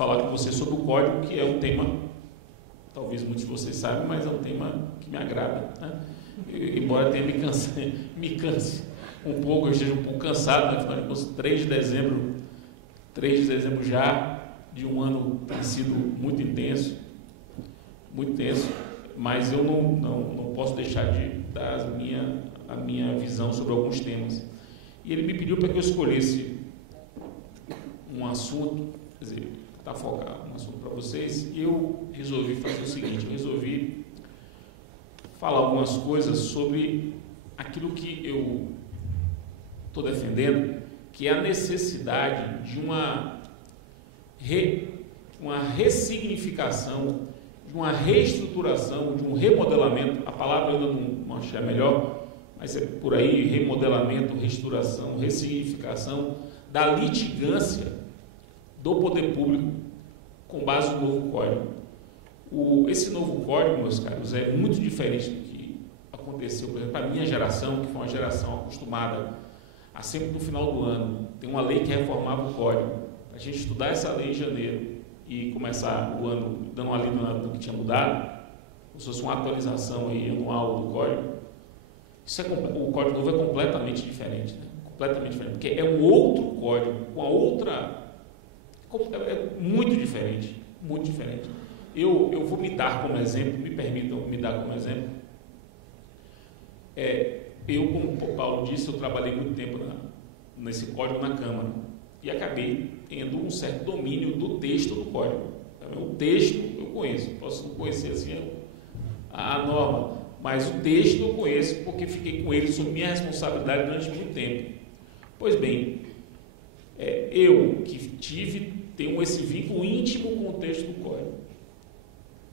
falar com você sobre o código, que é um tema, talvez muitos de vocês saibam, mas é um tema que me agrada, né? Embora tenha me canse um pouco, eu esteja um pouco cansado, né? Afinal de contas, 3 de dezembro já, de um ano tem sido muito intenso, mas eu não posso deixar de dar a minha visão sobre alguns temas. E ele me pediu para que eu escolhesse um assunto, quer dizer, está focado um assunto para vocês, e eu resolvi fazer o seguinte, eu resolvi falar algumas coisas sobre aquilo que eu estou defendendo, que é a necessidade de uma ressignificação, de uma reestruturação, de um remodelamento. A palavra eu ainda não achei a melhor, mas é por aí: remodelamento, reestruturação, ressignificação da litigância do poder público com base no novo código. Esse novo código, meus caros, é muito diferente do que aconteceu, por exemplo, para a minha geração, que foi uma geração acostumada a sempre no final do ano tem uma lei que reformava o código. A gente estudar essa lei em janeiro e começar o ano dando uma lida no que tinha mudado, como se fosse uma atualização aí anual do código. O código novo é completamente diferente, né? Completamente diferente, porque é um outro código, com a outra... É muito diferente, muito diferente. Eu vou me dar como exemplo, me permitam me dar como exemplo. Eu, como o Paulo disse, eu trabalhei muito tempo nesse código na Câmara e acabei tendo um certo domínio do texto do código. O texto eu conheço, posso não conhecer assim a norma, mas o texto eu conheço porque fiquei com ele sob minha responsabilidade durante muito tempo. Pois bem, eu que tenho esse vínculo íntimo com o texto do código.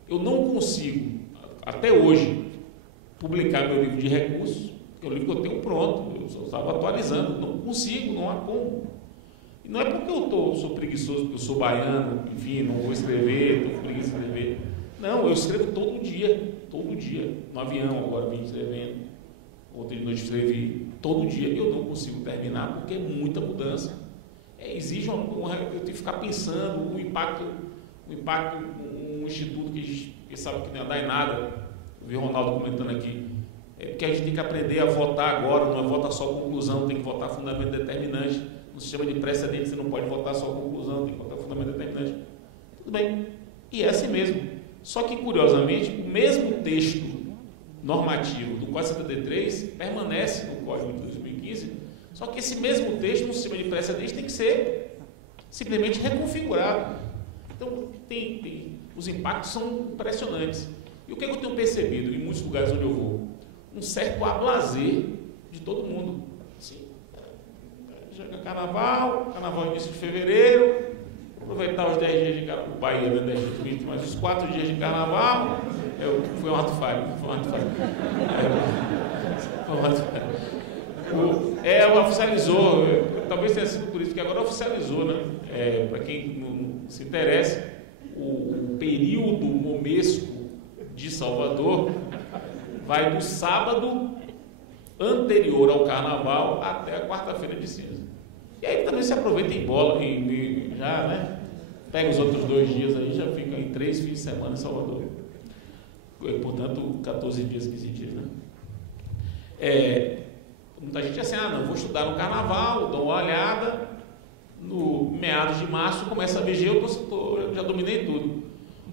Eu não consigo, até hoje, publicar meu livro de recursos, porque é o livro que eu tenho pronto, eu só estava atualizando, não consigo, não há como. E não é porque eu sou preguiçoso, porque eu sou baiano, enfim, não vou escrever, estou com preguiça de escrever. Não, eu escrevo todo dia, no avião agora vim escrevendo, ontem de noite escrevi, todo dia. Eu não consigo terminar porque é muita mudança. Exige eu tenho que ficar pensando o impacto, um instituto que sabe que não ia dar em nada. Eu vi o Ronaldo comentando aqui, porque a gente tem que aprender a votar agora, não é votar só conclusão, tem que votar fundamento determinante. No sistema de precedente você não pode votar só conclusão, tem que votar fundamento determinante. Tudo bem, e é assim mesmo. Só que, curiosamente, o mesmo texto normativo do Código 73 permanece no Código de 2015. Só que esse mesmo texto, no sistema de precedente, tem que ser simplesmente reconfigurado. Então, os impactos são impressionantes. E o que eu tenho percebido em muitos lugares onde eu vou? Um certo ablazer de todo mundo. Assim, chega carnaval início de fevereiro, aproveitar os 10 dias de carnaval, o Bahia, né, 10 dias de 20, mas os 4 dias de carnaval, foi um ato falho. Oficializou, talvez tenha sido por isso que agora oficializou, né? Para quem não se interessa, o período momesco de Salvador vai do sábado anterior ao carnaval até a quarta-feira de cinza. E aí também se aproveita em bola, já, né? Pega os outros 2 dias aí, já fica em 3 fins de semana em Salvador. Portanto, 14 dias, 15 dias, né? Muita gente assim, não, vou estudar no carnaval, dou uma olhada, no meados de março começa a ver, eu já dominei tudo.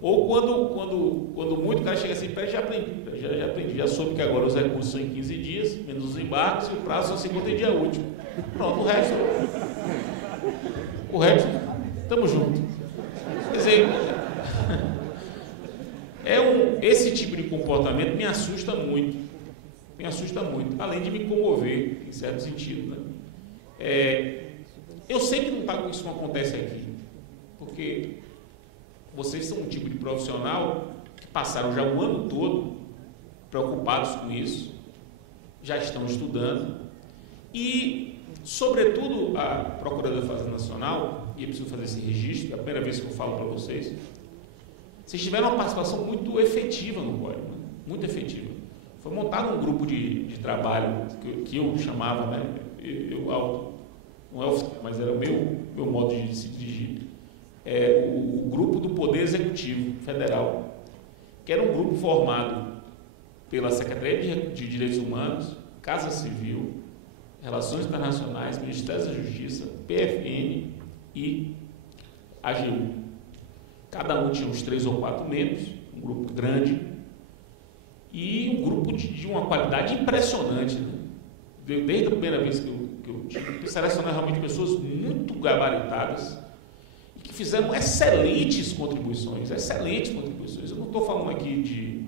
Ou quando muito o cara chega assim, já aprendi, já soube que agora os recursos são em 15 dias, menos os embarques, e o prazo são 50 dia útil. Pronto, o resto, estamos juntos. Quer dizer, esse tipo de comportamento me assusta muito, além de me comover, em certo sentido, né? Eu sei que isso não acontece aqui, porque vocês são um tipo de profissional que passaram já o ano todo preocupados com isso, já estão estudando e, sobretudo, a Procuradoria da Fazenda Nacional, e eu preciso fazer esse registro, é a primeira vez que eu falo para vocês tiveram uma participação muito efetiva no código, né? Muito efetiva. Foi montado um grupo de trabalho que eu chamava, né? Não é mas era o meu modo de se dirigir. o grupo do Poder Executivo Federal, que era um grupo formado pela Secretaria de Direitos Humanos, Casa Civil, Relações Internacionais, Ministério da Justiça, PFN e AGU. Cada um tinha uns 3 ou 4 membros, um grupo grande, e um grupo de uma qualidade impressionante, né? Desde a primeira vez que eu tive, selecionar realmente pessoas muito gabaritadas e que fizeram excelentes contribuições. Eu não estou falando aqui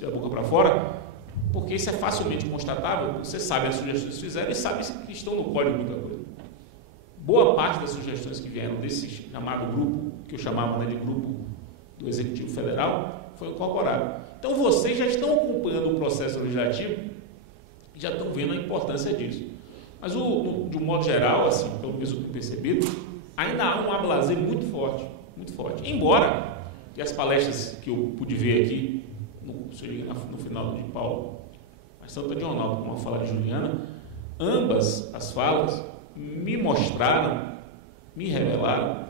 da boca para fora, porque isso é facilmente constatável. Você sabe as sugestões que fizeram e sabe que estão no código muita coisa. Boa parte das sugestões que vieram desse chamado grupo, que eu chamava, né, de grupo do Executivo Federal, foi incorporado. Então, vocês já estão acompanhando o processo legislativo e já estão vendo a importância disso. Mas, de um modo geral, assim, pelo menos o que eu percebi, ainda há um ablazer muito forte, muito forte. Embora, e as palestras que eu pude ver aqui, no final de Paulo, mas tanto de Ronaldo como a fala de Juliana, ambas as falas me mostraram, me revelaram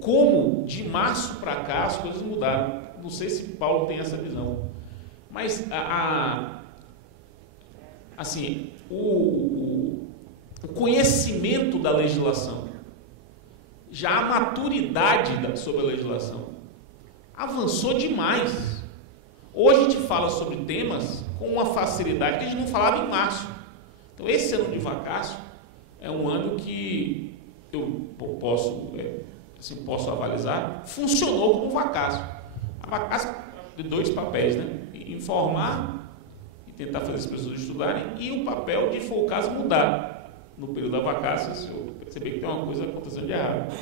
como de março para cá as coisas mudaram. Não sei se Paulo tem essa visão, mas assim, o conhecimento da legislação, já a maturidade sobre a legislação avançou demais. Hoje a gente fala sobre temas com uma facilidade que a gente não falava em março. Então, esse ano de vacácio é um ano que eu posso avalizar, funcionou como vacácio. A vacácio de 2 papéis, né? Informar e tentar fazer as pessoas estudarem, e o papel de, se for o caso, mudar no período da vacácia, se eu perceber que tem uma coisa acontecendo de errado.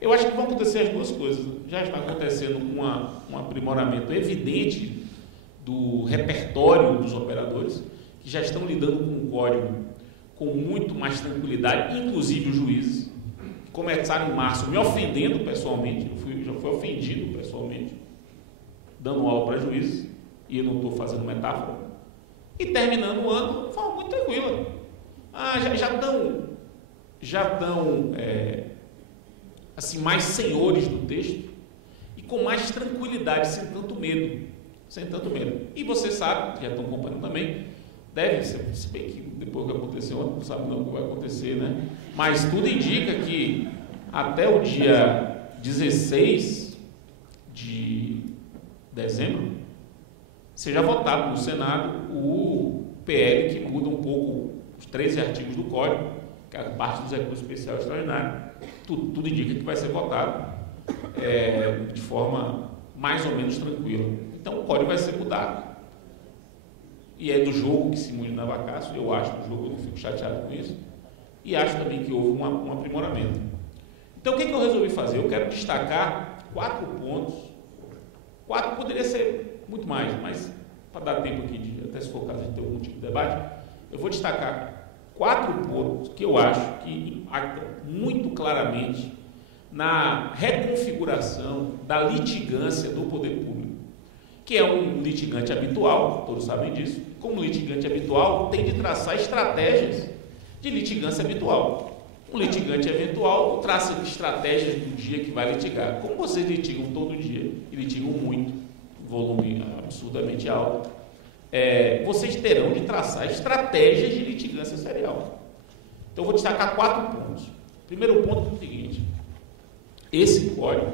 Eu acho que vão acontecer as duas coisas. Já está acontecendo um aprimoramento evidente do repertório dos operadores, que já estão lidando com o código com muito mais tranquilidade, inclusive os juízes, que começaram em março me ofendendo pessoalmente. Já fui ofendido pessoalmente, dando aula para juízes, e eu não estou fazendo metáfora, e terminando o ano de forma muito tranquila. Já estão assim, mais senhores do texto e com mais tranquilidade, sem tanto medo. E você sabe, já estão acompanhando também, deve ser, se bem que depois que aconteceu, não sabe não o que vai acontecer, né? Mas tudo indica que até o dia 16 de dezembro seja votado no Senado o PL que muda um pouco os 13 artigos do Código, que é a parte dos recursos especiais extraordinários. Tudo indica que vai ser votado de forma mais ou menos tranquila. Então, o Código vai ser mudado. E é do jogo que se muda na vacácio, eu acho do jogo, eu não fico chateado com isso. E acho também que houve um aprimoramento. Então, o que eu resolvi fazer? Eu quero destacar 4 pontos. 4 poderia ser muito mais, mas para dar tempo aqui, até se for o caso de ter algum tipo de debate, eu vou destacar 4 pontos que eu acho que impactam muito claramente na reconfiguração da litigância do poder público, que é um litigante habitual, todos sabem disso. Como litigante habitual, tem de traçar estratégias de litigância habitual. Um litigante eventual traça estratégias do dia que vai litigar. Como vocês litigam todo dia e litigam muito, volume absurdamente alto, vocês terão de traçar estratégias de litigância serial. Então, eu vou destacar 4 pontos. Primeiro ponto é o seguinte: esse código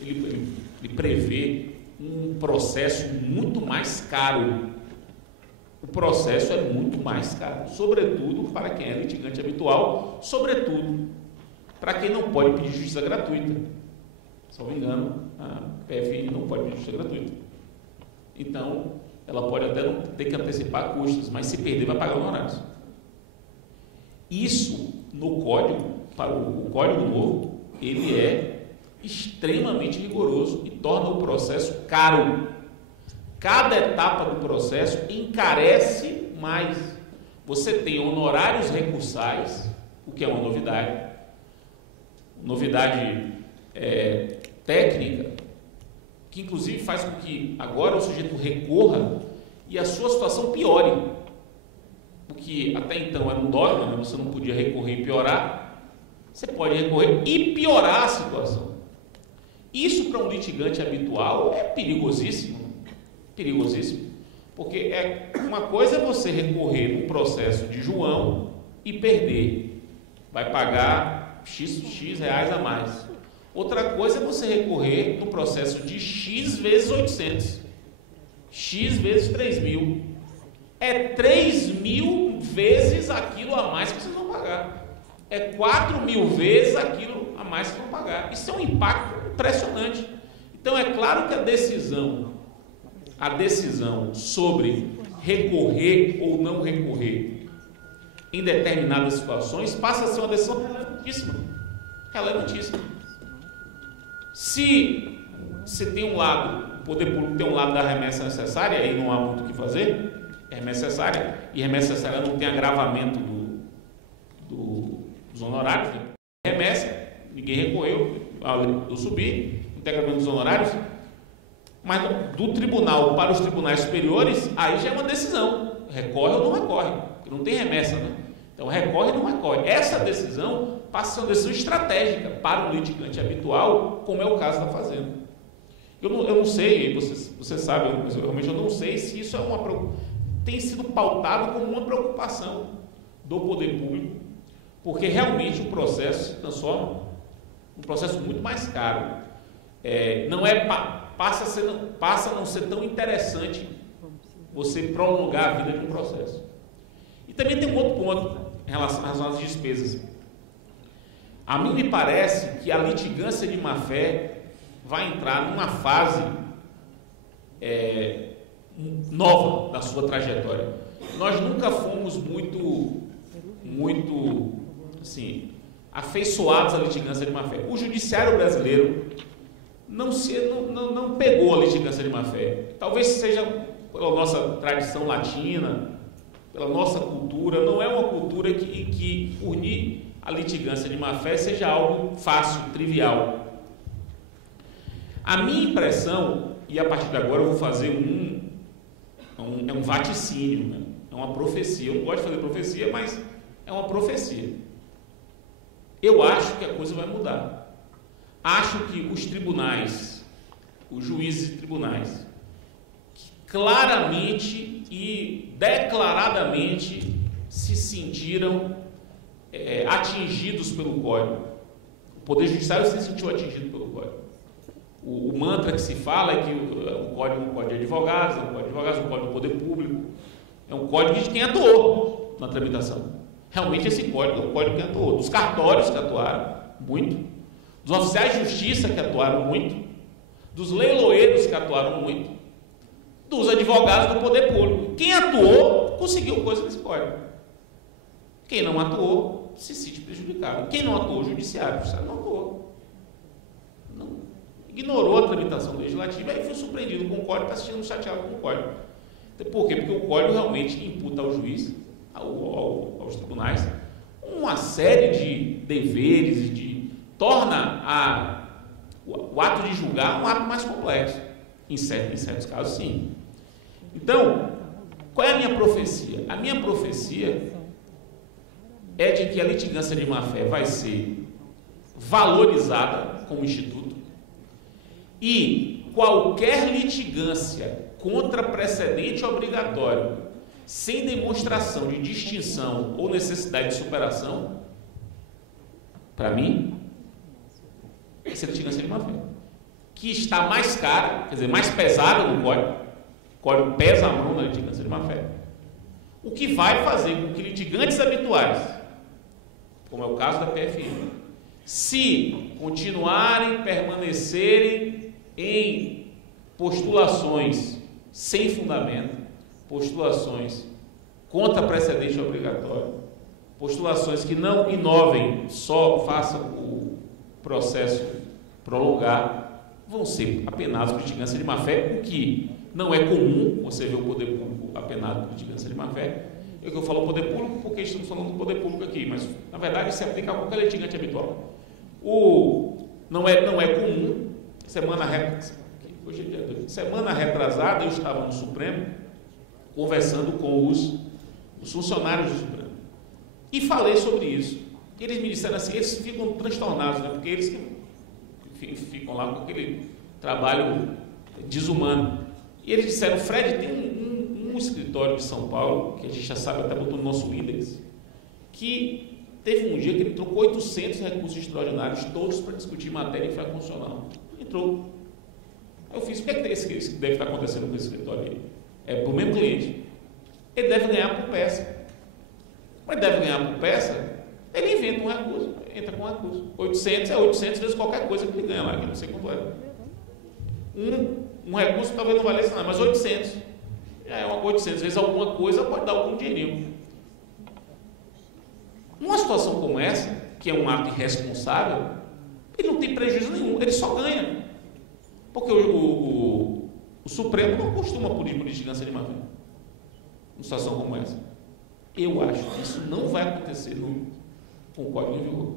ele prevê um processo muito mais caro. O processo é muito mais caro, sobretudo para quem é litigante habitual, sobretudo para quem não pode pedir justiça gratuita. Se não me engano, a PFN não pode pedir justiça gratuita. Então, ela pode até não ter que antecipar custos, mas se perder vai pagar honorários. Isso no código, para o código novo, ele é extremamente rigoroso e torna o processo caro. Cada etapa do processo encarece mais. Você tem honorários recursais, o que é uma novidade técnica, que inclusive faz com que agora o sujeito recorra e a sua situação piore. O que até então era um dogma, né? Você não podia recorrer e piorar. Você pode recorrer e piorar a situação. Isso para um litigante habitual é perigosíssimo. Perigosíssimo. Porque uma coisa é você recorrer no processo de João e perder. Vai pagar X reais a mais. Outra coisa é você recorrer no processo de X vezes 800. X vezes 3.000. É 3.000 vezes aquilo a mais que vocês vão pagar. É 4.000 vezes aquilo a mais que vão pagar. Isso é um impacto impressionante. Então é claro que a decisão sobre recorrer ou não recorrer em determinadas situações passa a ser uma decisão relevantíssima. Se tem um lado, o poder público tem um lado da remessa necessária, aí não há muito o que fazer, é remessa necessária, e remessa necessária não tem agravamento dos honorários, né? Remessa, ninguém recorreu, eu subi, não tem agravamento dos honorários, mas do tribunal para os tribunais superiores, aí já é uma decisão, recorre ou não recorre, porque não tem remessa, né? Então recorre ou não recorre. Essa decisão passa a ser uma decisão estratégica para o litigante habitual, como é o caso da Fazenda. Eu não sei, você sabe, mas realmente eu não sei se isso tem sido pautado como uma preocupação do poder público, porque realmente o processo se transforma num processo muito mais caro. Passa a não ser tão interessante você prolongar a vida de um processo. E também tem um outro ponto em relação às despesas. A mim me parece que a litigância de má-fé vai entrar numa fase nova da sua trajetória. Nós nunca fomos muito assim, afeiçoados à litigância de má-fé. O judiciário brasileiro não pegou a litigância de má-fé. Talvez seja pela nossa tradição latina, pela nossa cultura. Não é uma cultura que unir a litigância de má-fé seja algo fácil, trivial. A minha impressão, e a partir de agora eu vou fazer um vaticínio, né? É uma profecia. Eu não gosto de fazer profecia, mas é uma profecia. Eu acho que a coisa vai mudar. Acho que os tribunais, os juízes de tribunais, que claramente e declaradamente se sentiram atingidos pelo Código. O Poder Judiciário se sentiu atingido pelo Código. O mantra que se fala é que o Código é um código de advogados, é um código de advogados, é um código do poder público, é um código de quem atuou na tramitação. Realmente esse código é um código de quem atuou. Dos cartórios que atuaram, muito. Dos oficiais de justiça que atuaram muito. Dos leiloeiros que atuaram muito. Dos advogados do poder público. Quem atuou, conseguiu coisa nesse código. Quem não atuou, se sente prejudicado. Quem não atuou, o judiciário não atuou. Ignorou a tramitação legislativa e foi surpreendido com o código, está se sentindo chateado com o código. Por quê? Porque o código realmente imputa ao juiz, aos tribunais, uma série de deveres, torna o ato de julgar um ato mais complexo. Em certos casos, sim. Então, qual é a minha profecia? A minha profecia é de que a litigância de má-fé vai ser valorizada como instituto e qualquer litigância contra precedente obrigatório sem demonstração de distinção ou necessidade de superação, para mim, vai ser litigância de má-fé, que está mais cara, quer dizer, mais pesada no código. O código pesa a mão na litigância de má-fé, o que vai fazer com que litigantes habituais, como é o caso da PFM, se continuarem, permanecerem em postulações sem fundamento, postulações contra precedente obrigatório, postulações que não inovem, só façam o processo prolongar, vão ser apenados por litigância de má-fé, o que não é comum você ver o poder público apenado por litigância de má-fé. Eu falo poder público porque estamos falando do poder público aqui, mas na verdade se aplica a qualquer litigante habitual. Não é comum. Semana retrasada eu estava no Supremo conversando com os funcionários do Supremo e falei sobre isso. E eles me disseram assim, eles ficam transtornados, né? Porque eles ficam lá com aquele trabalho desumano. E eles disseram, Fred, tem um escritório de São Paulo, que a gente já sabe, até botou no nosso índex, que teve um dia que ele trocou 800 recursos extraordinários, todos para discutir matéria infraconstitucional. Entrou. Aí eu fiz, o que é que isso deve estar acontecendo com esse escritório aí? É para o mesmo cliente. Ele deve ganhar por peça. Mas deve ganhar por peça, ele inventa um recurso, entra com um recurso. 800 é 800 vezes qualquer coisa que ele ganha lá, que eu não sei quanto é. Um recurso talvez não valesse nada, mas 800. Já é uma 800 vezes alguma coisa, pode dar algum dinheirinho. Numa situação como essa, que é um ato irresponsável, ele não tem prejuízo nenhum, ele só ganha. Porque o Supremo não costuma punir por litigância de má-fé. Numa situação como essa. Eu acho que isso não vai acontecer com o Código em vigor.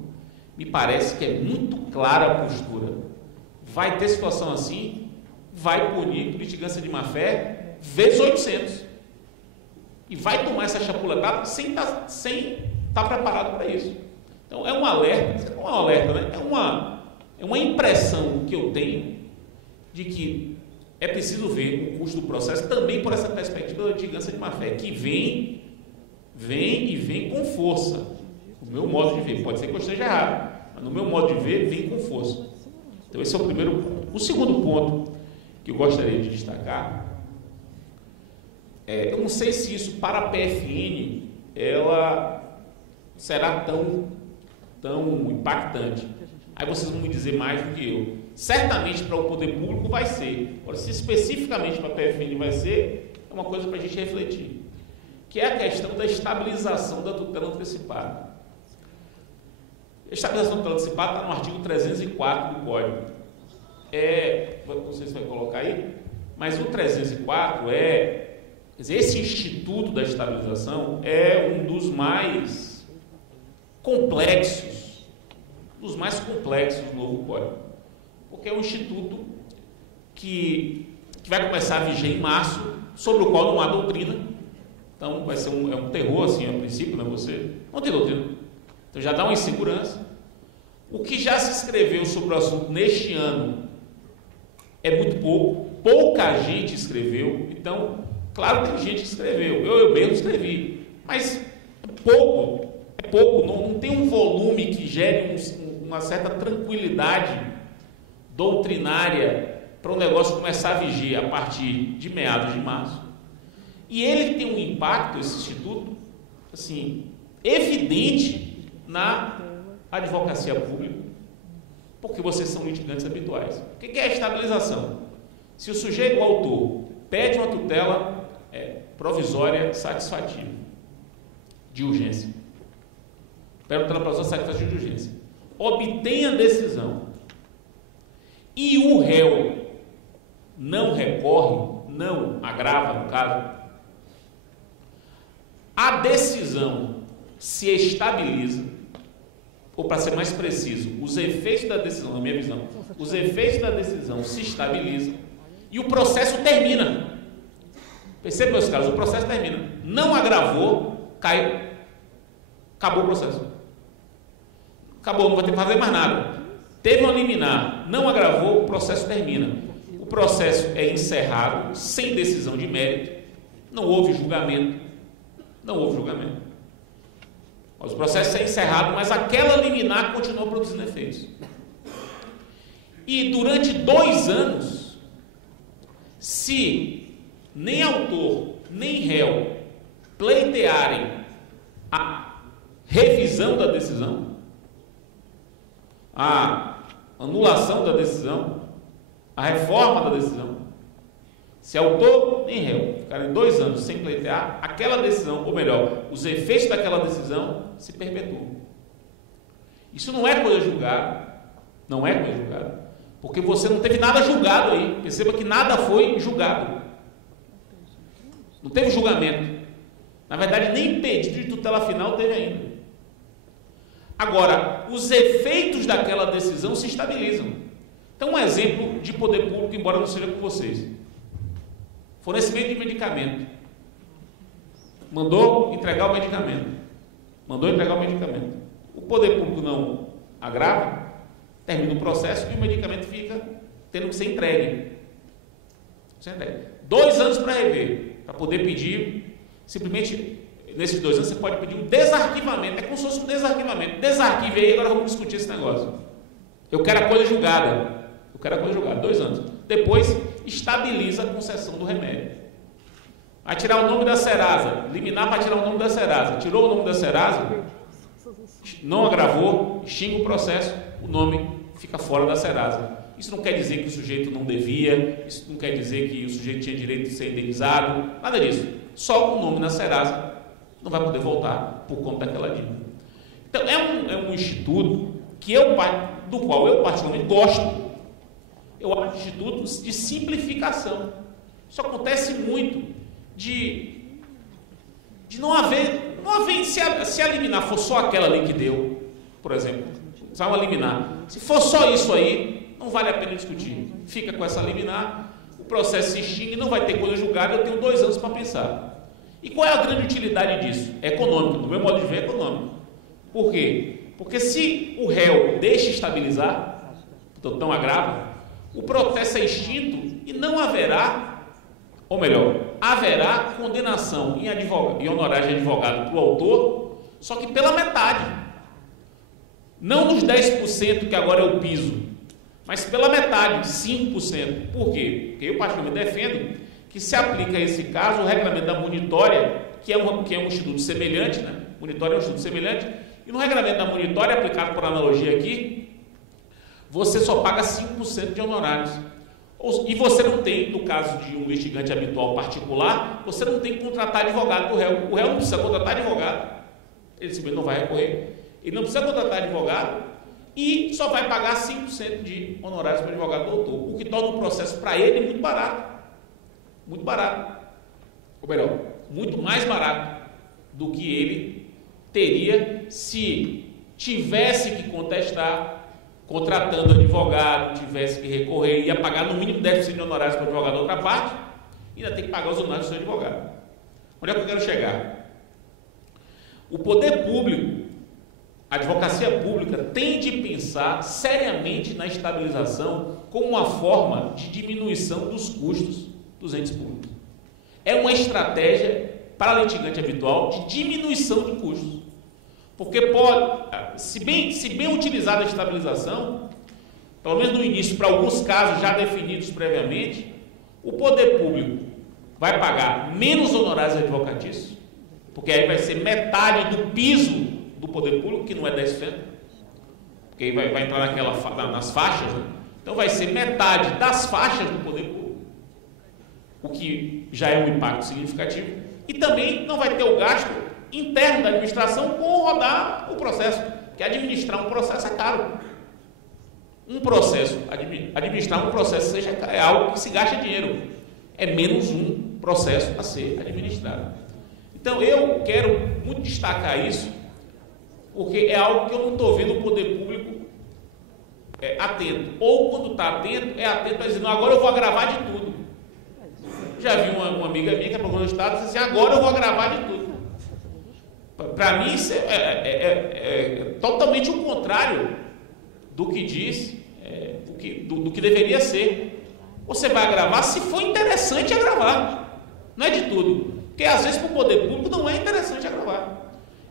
Me parece que é muito clara a postura. Vai ter situação assim, vai punir por litigância de má-fé vezes 800. E vai tomar essa chapulatada sem estar preparado para isso. Então é um alerta, não é um alerta, né? É uma impressão que eu tenho de que é preciso ver o custo do processo também por essa perspectiva da litigância de má-fé, que vem com força. O meu modo de ver, pode ser que eu esteja errado, mas no meu modo de ver, vem com força. Então esse é o primeiro ponto. O segundo ponto que eu gostaria de destacar, eu não sei se isso para a PFN ela será tão impactante. Aí vocês vão me dizer mais do que eu. Certamente para o poder público vai ser. Agora, se especificamente para a PFN vai ser, é uma coisa para a gente refletir. Que é a questão da estabilização da tutela antecipada. A estabilização da tutela antecipada está no artigo 304 do Código. Não sei se vai colocar aí, mas o 304 quer dizer, esse instituto da estabilização é um dos mais complexos do novo Código. Porque é um instituto que vai começar a viger em março, sobre o qual não há doutrina. Então vai ser um terror, assim, a princípio, né? Você não tem doutrina. Então já dá uma insegurança. O que já se escreveu sobre o assunto neste ano é muito pouco. Pouca gente escreveu. Então, claro que tem gente que escreveu. Eu mesmo escrevi. Mas é pouco. Não tem um volume que gere uma certa tranquilidade doutrinária para o negócio começar a vigiar a partir de meados de março. E ele tem um impacto, esse instituto, assim, evidente na advocacia pública, porque vocês são litigantes habituais. O que é a estabilização? Se o sujeito, o autor, pede uma tutela provisória satisfativa, de urgência, pede uma tutela provisória satisfativa de urgência, obtém a decisão, e o réu não recorre, não agrava no caso, a decisão se estabiliza, ou para ser mais preciso, os efeitos da decisão, na minha visão, os efeitos da decisão se estabilizam e o processo termina. Perceba, meus caros, o processo termina. Não agravou, caiu, acabou o processo. Acabou, não vai ter que fazer mais nada. Teve uma liminar, não agravou, o processo termina. O processo é encerrado, sem decisão de mérito, não houve julgamento. O processo é encerrado, mas aquela liminar continua produzindo efeitos. E durante 2 anos, se nem autor, nem réu pleitearem a revisão da decisão, a anulação da decisão, a reforma da decisão, se autor nem réu ficarem 2 anos sem pleitear, aquela decisão, ou melhor, os efeitos daquela decisão se perpetuam. Isso não é coisa julgada, porque você não teve nada julgado aí. Perceba que nada foi julgado. Não teve julgamento. Na verdade, nem pedido de tutela final teve ainda. Agora, os efeitos daquela decisão se estabilizam. Então, um exemplo de poder público, embora não seja com vocês. Fornecimento de medicamento. Mandou entregar o medicamento. O poder público não agrava, termina o processo e o medicamento fica tendo que ser entregue. 2 anos para rever, para poder pedir, simplesmente, nesses 2 anos você pode pedir um desarquivamento, é como se fosse um desarquivamento. Desarquivei e agora vamos discutir esse negócio. Eu quero a coisa julgada. 2 anos. Depois, estabiliza a concessão do remédio. Vai tirar o nome da Serasa, liminar para tirar o nome da Serasa. Tirou o nome da Serasa, não agravou, extingue o processo, o nome fica fora da Serasa. Isso não quer dizer que o sujeito não devia, isso não quer dizer que o sujeito tinha direito de ser indenizado, nada disso. Só o nome na Serasa não vai poder voltar por conta daquela dívida. Então, é um instituto do qual eu particularmente gosto. Eu acho institutos de simplificação. Isso acontece muito de não haver se a liminar for só aquela ali que deu, por exemplo, só uma liminar. Se for só isso aí, não vale a pena discutir. Fica com essa liminar, o processo se extingue, não vai ter coisa julgada, eu tenho 2 anos para pensar. E qual é a grande utilidade disso? É econômica, do meu modo de ver, é econômico. Por quê? Porque se o réu deixa estabilizar, então não agrava, o processo é extinto e não haverá, ou melhor, haverá condenação em honorários de advogado para o autor, só que pela metade. Não nos 10% que agora é o piso, mas pela metade, 5%. Por quê? Porque eu particularmente defendo que se aplica a esse caso o regulamento da monitória, que é um instituto semelhante, né? Monitória é um instituto semelhante, e no regulamento da monitória, aplicado por analogia aqui, você só paga 5% de honorários. E você não tem, no caso de um litigante habitual particular, você não tem que contratar advogado do réu. O réu não precisa contratar advogado. Ele simplesmente não vai recorrer. Ele não precisa contratar advogado e só vai pagar 5% de honorários para o advogado do autor, o que torna o processo para ele muito barato. Muito barato. Ou melhor, muito mais barato do que ele teria se tivesse que contestar, contratando advogado, tivesse que recorrer, ia pagar no mínimo 10% de honorários para o advogado da outra parte, e ainda tem que pagar os honorários do seu advogado. Onde é que eu quero chegar? O poder público, a advocacia pública, tem de pensar seriamente na estabilização como uma forma de diminuição dos custos dos entes públicos. É uma estratégia para litigante habitual de diminuição de custos. Porque pode, se bem utilizada a estabilização, pelo menos no início, para alguns casos já definidos previamente, o poder público vai pagar menos honorários advocatícios, porque aí vai ser metade do piso do poder público, que não é 10%, porque aí vai entrar nas faixas, né? Então vai ser metade das faixas do poder público, o que já é um impacto significativo, e também não vai ter o gasto interno da administração com rodar o processo, que administrar um processo é caro. Administrar um processo é algo que se gasta dinheiro. É menos um processo a ser administrado. Então eu quero muito destacar isso, porque é algo que eu não estou vendo o poder público atento. Ou quando está atento, é atento a dizer, não, agora eu vou agravar de tudo. Já vi uma amiga minha que é procuradora do Estado, disse assim, agora eu vou agravar de tudo. Para mim, isso é totalmente o contrário do que diz, do que deveria ser. Você vai agravar se for interessante agravar, não é de tudo. Porque às vezes para o poder público não é interessante agravar.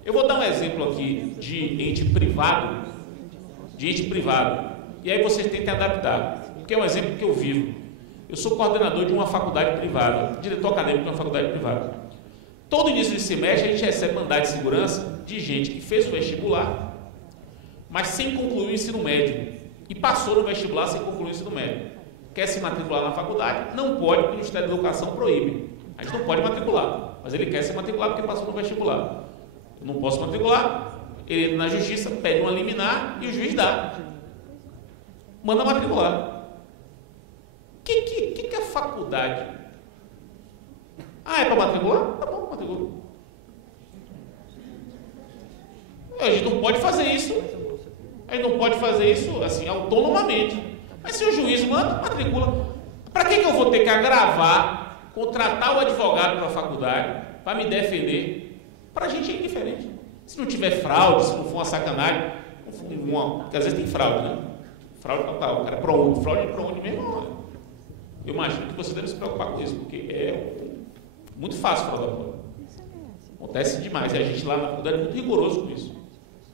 Eu vou dar um exemplo aqui de ente privado, e aí vocês têm que adaptar, porque é um exemplo que eu vivo. Eu sou coordenador de uma faculdade privada, diretor acadêmico de uma faculdade privada. Todo início de semestre a gente recebe mandado de segurança de gente que fez o vestibular, mas sem concluir o ensino médio, e passou no vestibular sem concluir o ensino médio. Quer se matricular na faculdade? Não pode, porque o Ministério da Educação proíbe. A gente não pode matricular, mas ele quer se matricular porque passou no vestibular. Eu não posso matricular, ele entra na justiça, pede uma liminar e o juiz dá. Manda matricular. O que é a faculdade? Ah, é para matricular? Tá bom, matricula. A gente não pode fazer isso. A gente não pode fazer isso assim, autonomamente. Mas se o juiz manda, matricula. Para que eu vou ter que agravar, contratar o advogado para a faculdade, para me defender? Para a gente é indiferente. Se não tiver fraude, se não for uma sacanagem, porque às vezes tem fraude, né? Fraude total, o cara é ProUni, fraude de ProUni mesmo. Eu imagino que você deve se preocupar com isso, porque é muito fácil fraudar ProUni. Acontece demais, e a gente lá na faculdade é muito rigoroso com isso.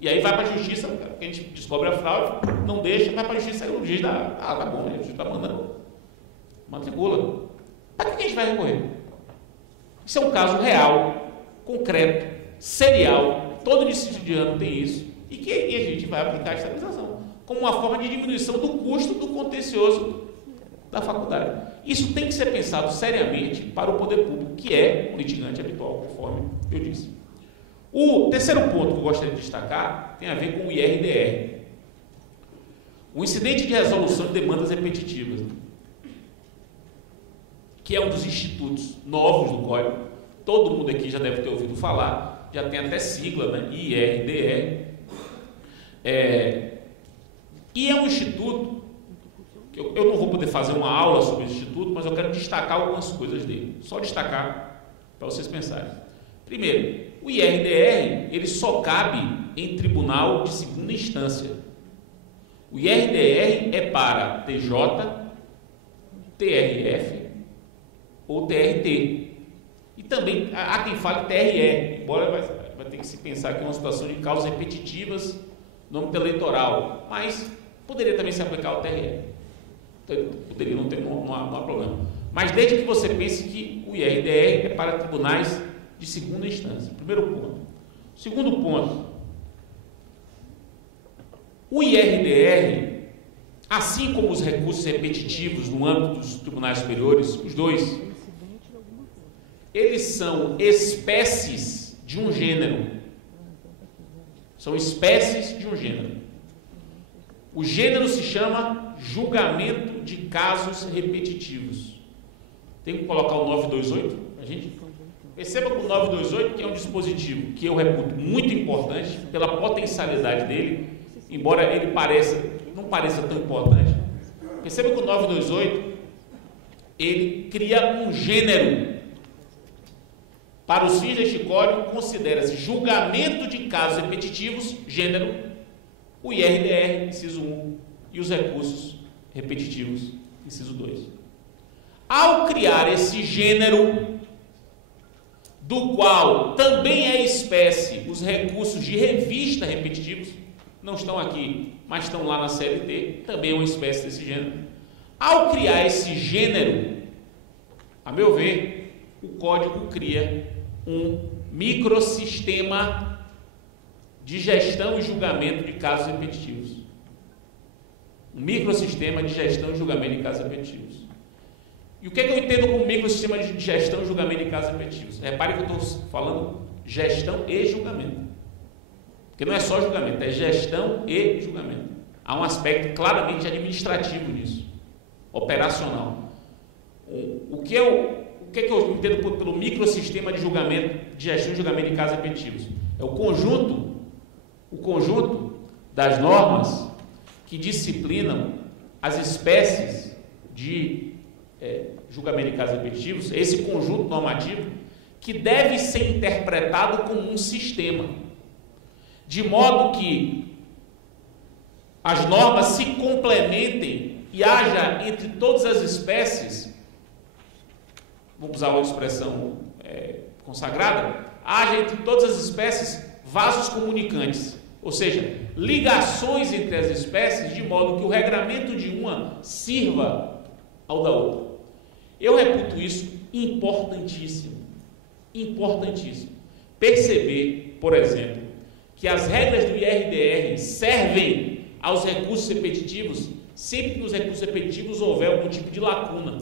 E aí vai para a justiça, porque a gente descobre a fraude, não deixa, vai para a justiça, aí o juiz dá, tá bom, a justiça está mandando, matricula. Para que a gente vai recorrer? Isso é um caso real, concreto, serial, todo início de ano tem isso, e que a gente vai aplicar a estabilização, como uma forma de diminuição do custo do contencioso da faculdade. Isso tem que ser pensado seriamente para o poder público, que é um litigante habitual, conforme eu disse. O terceiro ponto que eu gostaria de destacar tem a ver com o IRDR. O incidente de resolução de demandas repetitivas, que é um dos institutos novos do Código. Todo mundo aqui já deve ter ouvido falar, já tem até sigla, né? IRDR. E é um instituto, que eu não vou poder fazer uma aula sobre esse instituto, mas eu quero destacar algumas coisas dele. Só destacar para vocês pensarem. Primeiro, o IRDR, ele só cabe em tribunal de segunda instância. O IRDR é para TJ, TRF ou TRT. E também há quem fale TRE, embora vai ter que se pensar que é uma situação de causas repetitivas no âmbito eleitoral, mas poderia também se aplicar ao TRE. Poderia, não há problema. Mas desde que você pense que o IRDR é para tribunais de segunda instância. Primeiro ponto. Segundo ponto, o IRDR, assim como os recursos repetitivos no âmbito dos tribunais superiores, os dois, eles são espécies de um gênero. São espécies de um gênero. O gênero se chama julgamento de casos repetitivos. Tem que colocar o 928? A gente perceba que o 928, que é um dispositivo que eu reputo muito importante pela potencialidade dele, embora ele não pareça tão importante. Perceba que o 928, ele cria um gênero. Para os fins deste código, considera-se julgamento de casos repetitivos, gênero, o IRDR, inciso 1, e os recursos repetitivos, inciso 2. Ao criar esse gênero, do qual também é espécie os recursos de revista repetitivos, não estão aqui, mas estão lá na CLT, também é uma espécie desse gênero. Ao criar esse gênero, a meu ver, o código cria um microsistema de gestão e julgamento de casos repetitivos. Um microsistema de gestão e julgamento de casos repetitivos. E o que eu entendo como microsistema de gestão e julgamento de casos repetitivos? Repare que eu estou falando gestão e julgamento. Porque não é só julgamento, é gestão e julgamento. Há um aspecto claramente administrativo nisso, operacional. O que eu entendo pelo microsistema de julgamento, de gestão e julgamento de casos repetitivos? É o conjunto das normas que disciplinam as espécies de julgamento de casos repetitivos, esse conjunto normativo que deve ser interpretado como um sistema, de modo que as normas se complementem e haja entre todas as espécies, vamos usar uma expressão consagrada, haja entre todas as espécies vasos comunicantes, ou seja, ligações entre as espécies, de modo que o regramento de uma sirva ao da outra. Eu reputo isso importantíssimo. Perceber, por exemplo, que as regras do IRDR servem aos recursos repetitivos sempre que nos recursos repetitivos houver algum tipo de lacuna.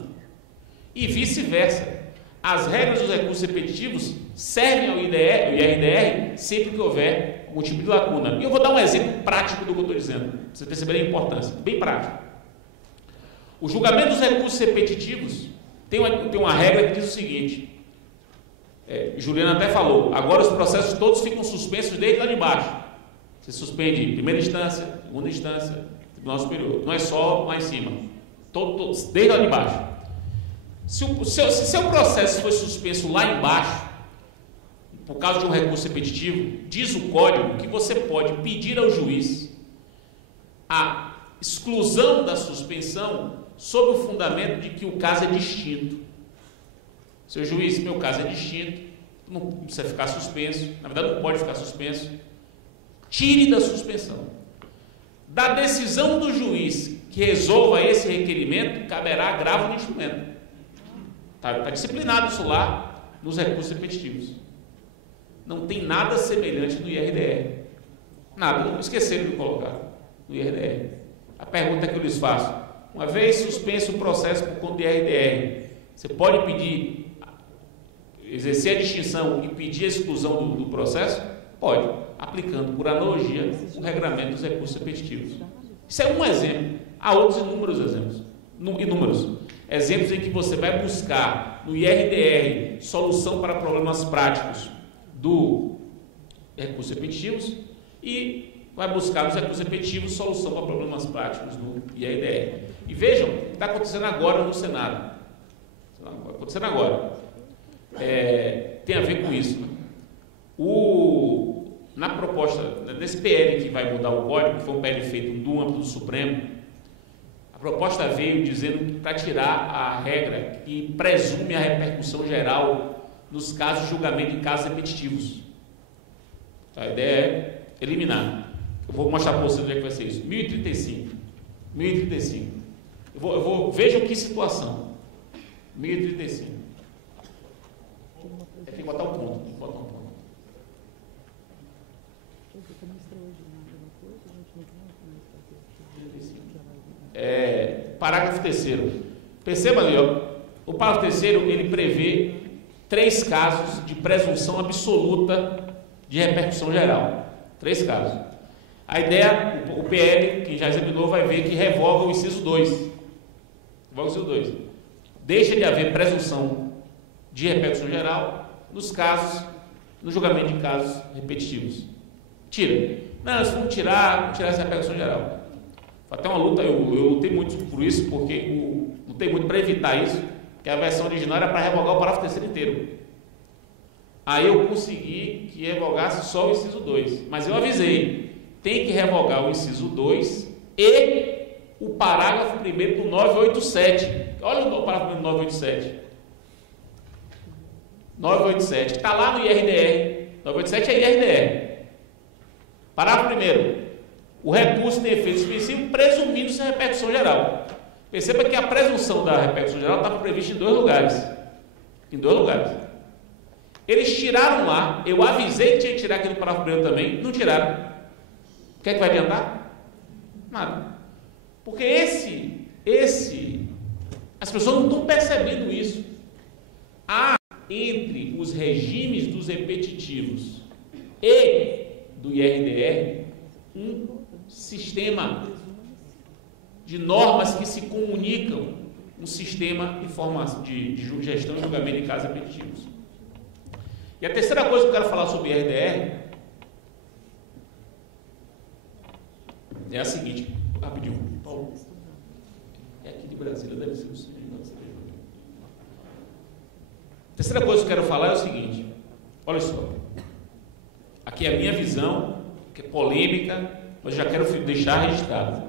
E vice-versa. As regras dos recursos repetitivos servem ao IRDR sempre que houver algum tipo de lacuna. E eu vou dar um exemplo prático do que eu estou dizendo, para vocês perceberem a importância, bem prático. O julgamento dos recursos repetitivos tem uma regra que diz o seguinte, Juliana até falou, agora os processos todos ficam suspensos desde lá de baixo. Você suspende primeira instância, segunda instância, Tribunal Superior. Não é só lá em cima, todos, desde lá de baixo. Se o seu processo foi suspenso lá embaixo, por causa de um recurso repetitivo, diz o código que você pode pedir ao juiz a exclusão da suspensão sob o fundamento de que o caso é distinto. Seu juiz, meu caso é distinto, não precisa ficar suspenso, na verdade não pode ficar suspenso, tire da suspensão. Da decisão do juiz que resolva esse requerimento, caberá agravo no instrumento. Está disciplinado isso lá nos recursos repetitivos. Não tem nada semelhante no IRDR. Nada, não esqueceram de colocar no IRDR. A pergunta que eu lhes faço: uma vez suspenso o processo por conta do IRDR, você pode pedir, exercer a distinção e pedir a exclusão do processo? Pode, aplicando por analogia o regramento dos recursos repetitivos. Isso é um exemplo. Há outros inúmeros exemplos. Exemplos em que você vai buscar no IRDR solução para problemas práticos do recursos repetitivos e vai buscar nos recursos repetitivos solução para problemas práticos do IRDR. E vejam, está acontecendo agora no Senado. Está acontecendo agora. Tem a ver com isso. Na proposta, nesse PL que vai mudar o código, que foi um PL feito no âmbito do Supremo, a proposta veio dizendo para tirar a regra que presume a repercussão geral nos casos de julgamento em casos repetitivos. A ideia é eliminar. Eu vou mostrar para vocês onde é que vai ser isso. 1035. Vejam que situação. 1035. Tem que botar um ponto. Parágrafo 3º. Perceba ali, ó, o parágrafo 3º, ele prevê 3 casos de presunção absoluta de repercussão geral. 3 casos. A ideia, o PL, quem já examinou, vai ver que revoga o inciso 2. Revoga o inciso 2. Deixa de haver presunção de repercussão geral nos casos, no julgamento de casos repetitivos. Tira. Não, se não tirar essa repercussão geral. Foi até uma luta, eu lutei muito por isso, porque lutei muito para evitar isso, que a versão original era para revogar o parágrafo 3º inteiro. Aí eu consegui que revogasse só o inciso 2, mas eu avisei, tem que revogar o inciso 2 e o parágrafo 1º do 987. Olha o parágrafo 1º do 987. 987, está lá no IRDR. 987 é IRDR. Parágrafo 1º. O recurso tem efeito suspensivo presumindo-se a repercussão geral. Perceba que a presunção da repercussão geral estava prevista em 2 lugares. Em 2 lugares. Eles tiraram lá, eu avisei que tinha que tirar aqui no parágrafo 1º também, não tiraram. O que é que vai adiantar? Nada. Porque as pessoas não estão percebendo isso. Há entre os regimes dos repetitivos e do IRDR um sistema de normas que se comunicam, um sistema de gestão e julgamento em casos repetitivos. E a terceira coisa que eu quero falar sobre IRDR é a seguinte, rapidinho, Paulo, é aqui de Brasília, deve ser o seguinte. A terceira coisa que eu quero falar é o seguinte, olha só, aqui é a minha visão, que é polêmica, mas já quero deixar registrado.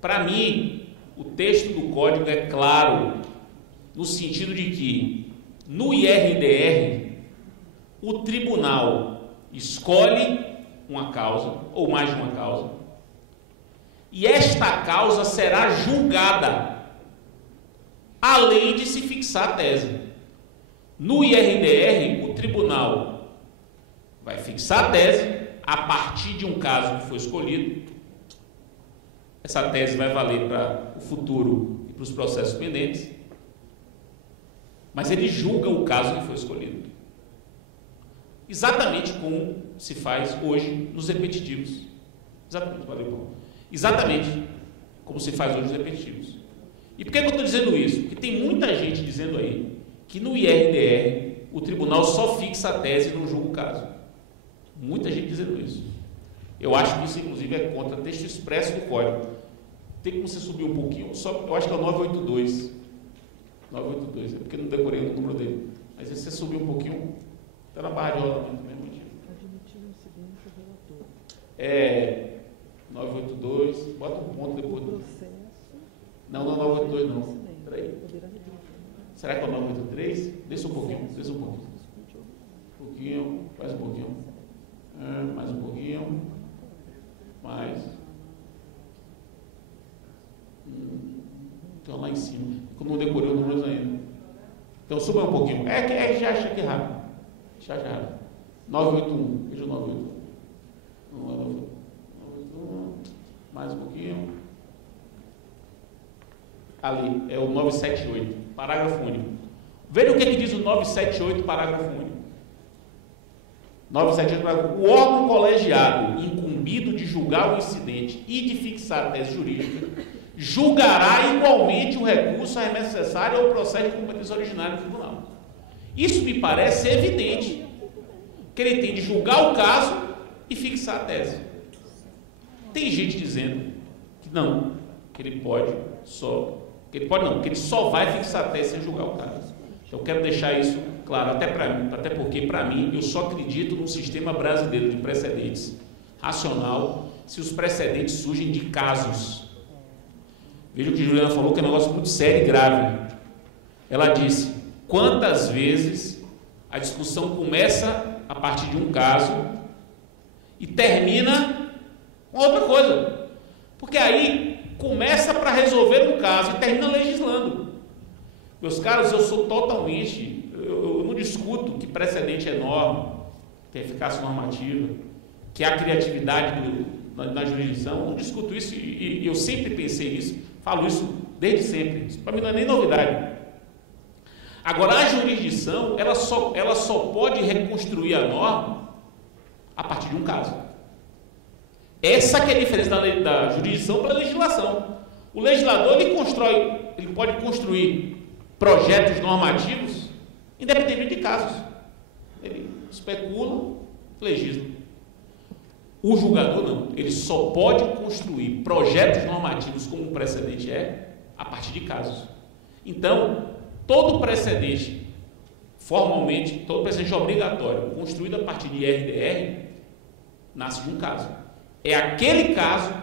Para mim, o texto do código é claro, no sentido de que, no IRDR, o tribunal escolhe uma causa, ou mais de uma causa, e esta causa será julgada, além de se fixar a tese. No IRDR, o tribunal vai fixar a tese a partir de um caso que foi escolhido. Essa tese vai valer para o futuro e para os processos pendentes, mas ele julga o caso que foi escolhido. Exatamente como se faz hoje nos repetitivos. Exatamente como se faz hoje nos repetitivos. E por que eu estou dizendo isso? Porque tem muita gente dizendo aí que no IRDR o tribunal só fixa a tese e não julga o caso. Muita gente dizendo isso. Eu acho que isso, inclusive, é contra o texto expresso do código. Tem como você subir um pouquinho, eu acho que é o 982. 982, é porque eu não decorei o número dele. Mas se você subir um pouquinho, Está na barra de rolamento do mesmo motivo. Admitir o incidente ao relator. 982, bota um ponto depois do... Processo. Não, 982 não. Peraí. Será que é o 983? Desça um pouquinho. Mais um pouquinho. Mais um pouquinho. Então lá em cima. Eu não decorei os números ainda. Então suba um pouquinho. Já acha que é rápido. Já rápido. 981. Veja o 981. 981. Mais um pouquinho. Ali, é o 978. Parágrafo único. Veja o que diz o 978, parágrafo único. 978, parágrafo único. O órgão colegiado incumbido de julgar o incidente e de fixar a tese jurídica julgará igualmente o recurso à remessa necessária ou o processo de competência originária do tribunal. Isso me parece evidente, que ele tem de julgar o caso e fixar a tese. Tem gente dizendo que não, que ele só vai fixar a tese sem julgar o caso. Então, eu quero deixar isso claro, até porque, para mim, eu só acredito no sistema brasileiro de precedentes racional se os precedentes surgem de casos. Veja o que a Juliana falou, que é um negócio muito sério e grave. Ela disse, quantas vezes a discussão começa a partir de um caso e termina com outra coisa. Porque aí começa para resolver um caso e termina legislando. Meus caros, eu sou totalmente... Eu não discuto que precedente é norma, que é eficácia normativa, que há criatividade na jurisdição. Eu não discuto isso e eu sempre pensei nisso, falo isso desde sempre. Isso para mim não é nem novidade. Agora, a jurisdição, ela só pode reconstruir a norma a partir de um caso. Essa que é a diferença da jurisdição para a legislação. O legislador, ele pode construir projetos normativos independente de casos. Ele especula, legisla. O julgador não. Ele só pode construir projetos normativos, como o precedente a partir de casos. Então, todo precedente, formalmente, todo precedente obrigatório, construído a partir de RDR, nasce de um caso. É aquele caso,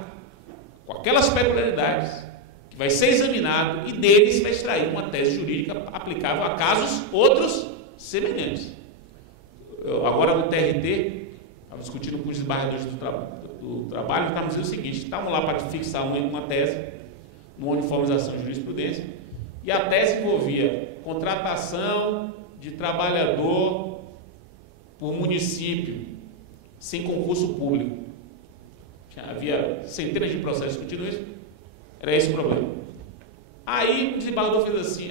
com aquelas peculiaridades, que vai ser examinado e dele se vai extrair uma tese jurídica aplicável a casos outros semelhantes. Agora, no TRT, estava discutindo com os desembargadores do trabalho, estávamos dizendo o seguinte, estavam lá para fixar uma tese, uma uniformização de jurisprudência, e a tese envolvia contratação de trabalhador por município, sem concurso público. Havia centenas de processos discutindo isso, era esse o problema. Aí o desembargador fez assim,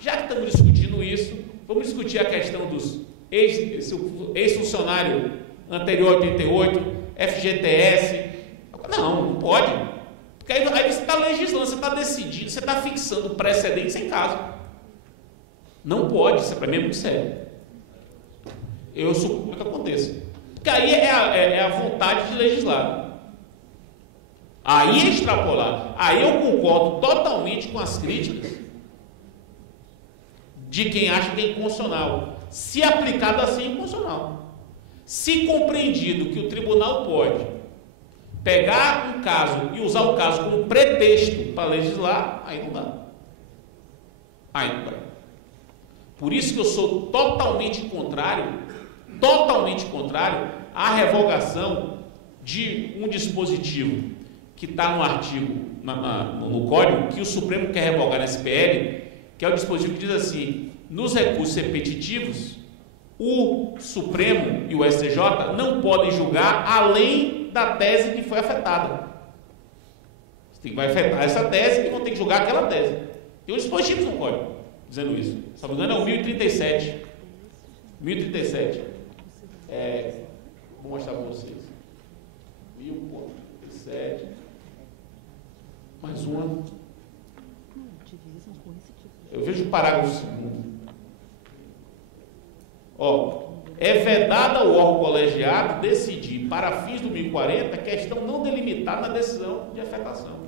já que estamos discutindo isso, vamos discutir a questão dos ex-funcionário anterior a 88, FGTS. Não pode. Porque aí você está legislando, você está decidindo, você está fixando precedente sem caso. Não pode, isso para mim é muito sério. Eu suponho que aconteça. Porque aí é a vontade de legislar. Aí é extrapolar. Aí eu concordo totalmente com as críticas de quem acha que é inconstitucional. Se aplicado assim, é inconstitucional. Se compreendido que o tribunal pode pegar um caso e usar o caso como pretexto para legislar, aí não dá. Aí não vai. Por isso que eu sou totalmente contrário à revogação de um dispositivo que está no artigo, no código, que o Supremo quer revogar na SPL, que é o dispositivo que diz assim, nos recursos repetitivos, o Supremo e o STJ não podem julgar além da tese que foi afetada. Vai afetar essa tese e vão ter que julgar aquela tese. Tem um dispositivo no código dizendo isso. Se não me engano é o 1037. 1037. Vou mostrar para vocês. 1037. Mais uma. Eu vejo o parágrafo 2º. É vedado ao órgão colegiado decidir, para fins do 1040, questão não delimitada na decisão de afetação.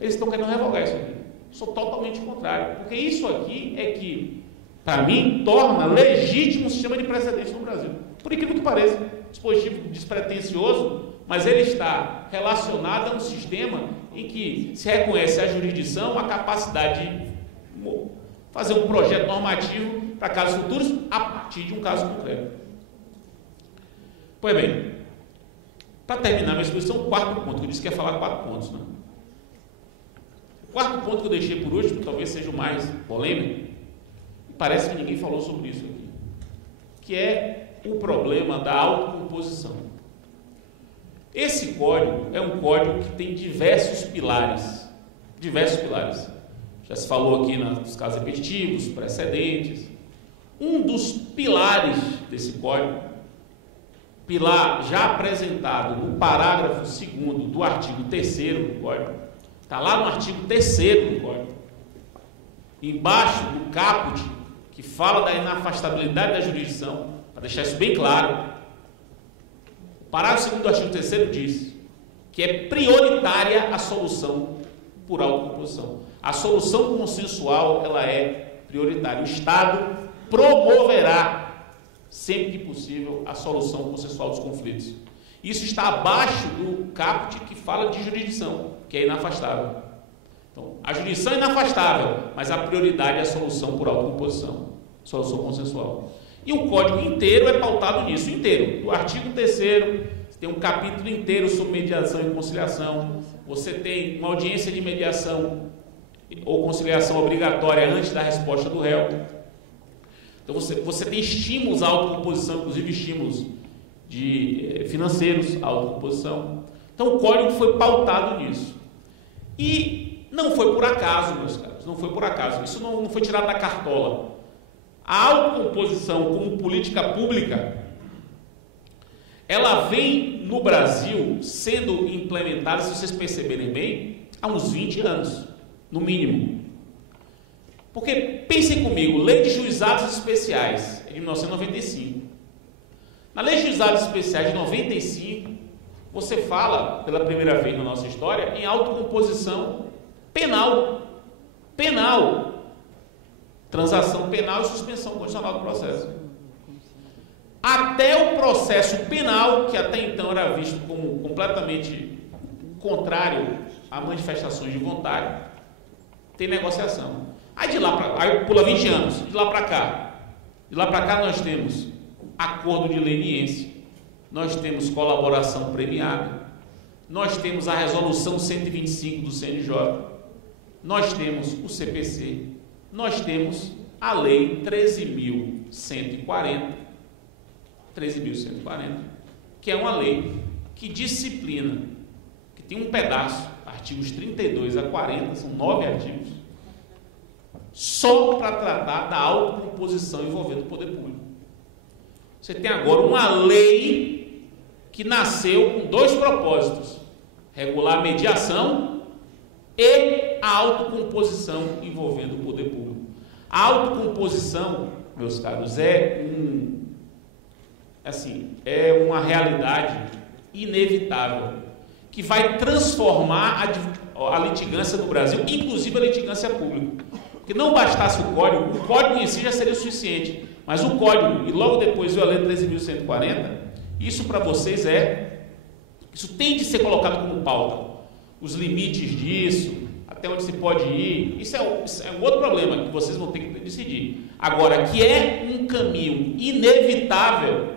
Eles estão querendo revogar isso aqui. Sou totalmente contrário, porque isso aqui é que para mim, torna legítimo o sistema de precedentes no Brasil. Por incrível que pareça, dispositivo despretensioso, mas ele está relacionado a um sistema em que se reconhece a jurisdição, a capacidade de fazer um projeto normativo para casos futuros a partir de um caso concreto. Pois bem, para terminar minha exposição, o quarto ponto, que eu disse que ia falar 4 pontos, né? O quarto ponto que eu deixei por último, talvez seja o mais polêmico, e parece que ninguém falou sobre isso aqui, que é o problema da autocomposição. Esse código é um código que tem diversos pilares. Já se falou aqui nos casos repetitivos, precedentes. Um dos pilares desse código, pilar já apresentado no parágrafo 2º do artigo 3º do código, está lá no artigo 3º do código, embaixo do caput, que fala da inafastabilidade da jurisdição, para deixar isso bem claro. O parágrafo 2º do artigo 3º diz que é prioritária a solução por autocomposição. A solução consensual, ela é prioritária. O Estado promoverá, sempre que possível, a solução consensual dos conflitos. Isso está abaixo do caput que fala de jurisdição, que é inafastável. Então, a jurisdição é inafastável, mas a prioridade é a solução por autocomposição, solução consensual. E o código inteiro é pautado nisso, inteiro. Do artigo 3º, você tem um capítulo inteiro sobre mediação e conciliação. Você tem uma audiência de mediação ou conciliação obrigatória antes da resposta do réu. Então, você tem estímulos à autocomposição, inclusive estímulos financeiros à autocomposição. Então, o código foi pautado nisso. E não foi por acaso, meus caros, não foi por acaso. Isso não foi tirado da cartola. A autocomposição como política pública, ela vem no Brasil sendo implementada, se vocês perceberem bem, há uns 20 anos, no mínimo. Porque, pensem comigo, Lei de Juizados Especiais, de 1995. Na Lei de Juizados Especiais de 95, você fala, pela primeira vez na nossa história, em autocomposição penal. Transação penal e suspensão condicional do processo. Até o processo penal, que até então era visto como completamente contrário a manifestações de vontade, tem negociação. Aí pula 20 anos, de lá para cá nós temos acordo de leniência, nós temos colaboração premiada, nós temos a resolução 125 do CNJ, nós temos o CPC, nós temos a lei 13.140, que é uma lei que disciplina, que tem um pedaço, artigos 32 a 40, são 9 artigos, só para tratar da autocomposição envolvendo o poder público. Você tem agora uma lei que nasceu com 2 propósitos: regular a mediação e a autocomposição envolvendo o poder público. A autocomposição, meus caros, é uma realidade inevitável que vai transformar a litigância no Brasil, inclusive a litigância pública. Porque não bastasse o código em si já seria o suficiente, mas o código, e logo depois a lei 13.140, isso para vocês isso tem de ser colocado como pauta. Os limites disso, até onde se pode ir, isso é um outro problema que vocês vão ter que decidir. Agora, que é um caminho inevitável,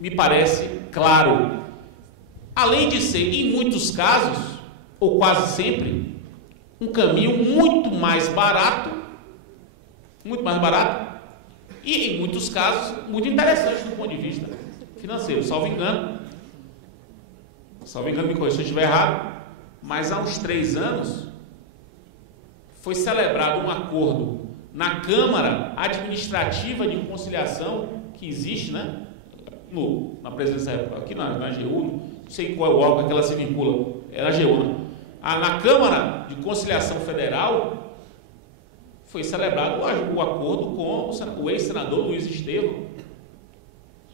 me parece claro. Além de ser, em muitos casos, ou quase sempre, um caminho muito mais barato, e em muitos casos, muito interessante do ponto de vista financeiro. Salvo engano, me corrija se eu estiver errado, mas há uns 3 anos foi celebrado um acordo na Câmara Administrativa de Conciliação que existe, né? Na presidência aqui na AGU, não sei qual é o órgão que ela se vincula, era a AGU, né? Na Câmara de Conciliação Federal foi celebrado o acordo com o ex-senador Luiz Estevam,